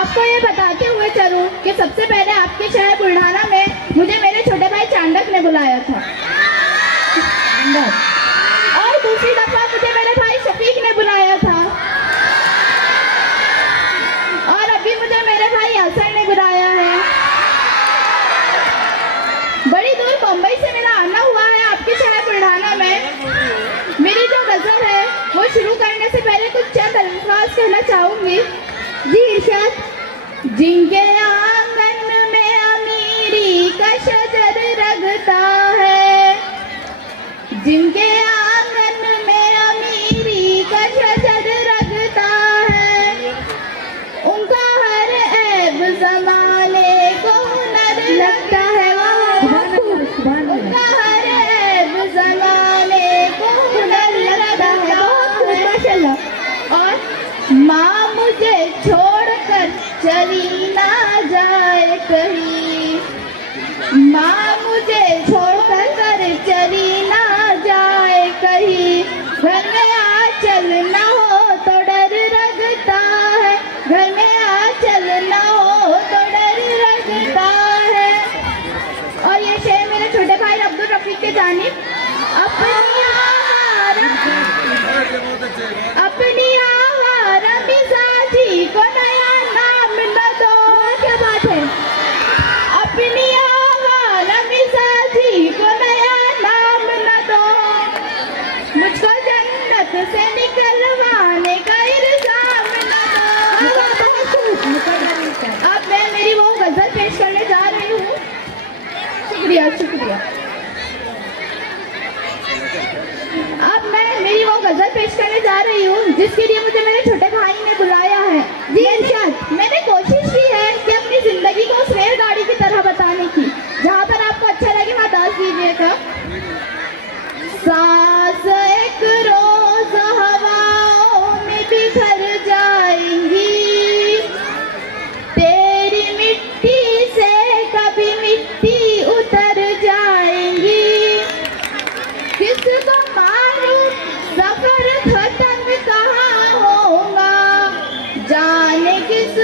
आपको ये बताते हुए चलूं कि सबसे पहले आपके शहर बुल्ढाना में मुझे मेरे छोटे भाई चांडक ने बुलाया था और दूसरी दफा मुझे मेरे भाई शफीक ने बुलाया था और अभी मुझे मेरे भाई हसन ने बुलाया है। बड़ी दूर बम्बई से मेरा आना हुआ है आपके शहर बुल्ढाना में। मेरी जो गजल है वो शुरू करने से पहले कुछ चंद अल्फाज कहना चाहूंगी। जी इरशाद। जिनके आंगन में अमीरी का शजर रगता है, जिनके आंगन में अमीरी का शजर रगता है, उनका हर ऐब ज़माने को हुनर लगता है। उनका हर ऐब ज़माने को हुनर लगता है। और माँ मुझे छोड़कर चली ना जाए कहीं, माँ मुझे छोड़कर चली ना जाए कहीं, घर में आंचल ना हो तो डर लगता है, घर में आंचल ना हो तो डर लगता है। और ये शेर मेरे छोटे भाई अब्दुल रफीक के जानिब। अपनी आवारा मिजाजी को नया नाम न दो। क्या बात है। अपनी आवारा मिजाजी को नया नाम न दो, मुझको जन्नत से निकलवाने का इल्जाम न दो। अब मैं मेरी वो गजल पेश करने जा रही हूँ। शुक्रिया शुक्रिया। अब मैं मेरी वो गजल पेश करने जा रही हूँ जिसके लिए मुझे मेरे छोटे भाई ने बुलाया है। जी इरशाद। मैंने कोशिश की है कि अपनी जिंदगी को उस रेलगाड़ी की तरह बताने की, जहाँ पर आपको अच्छा लगे वहाँ दास दीजिएगा। सांस एक रोज हवाओं में बिखर जाएंगी, तेरी मिट्टी से कभी मिट्टी उतर जाएंगी। किसको मालूम सफर खत्म कहाँ होगा, जाने किस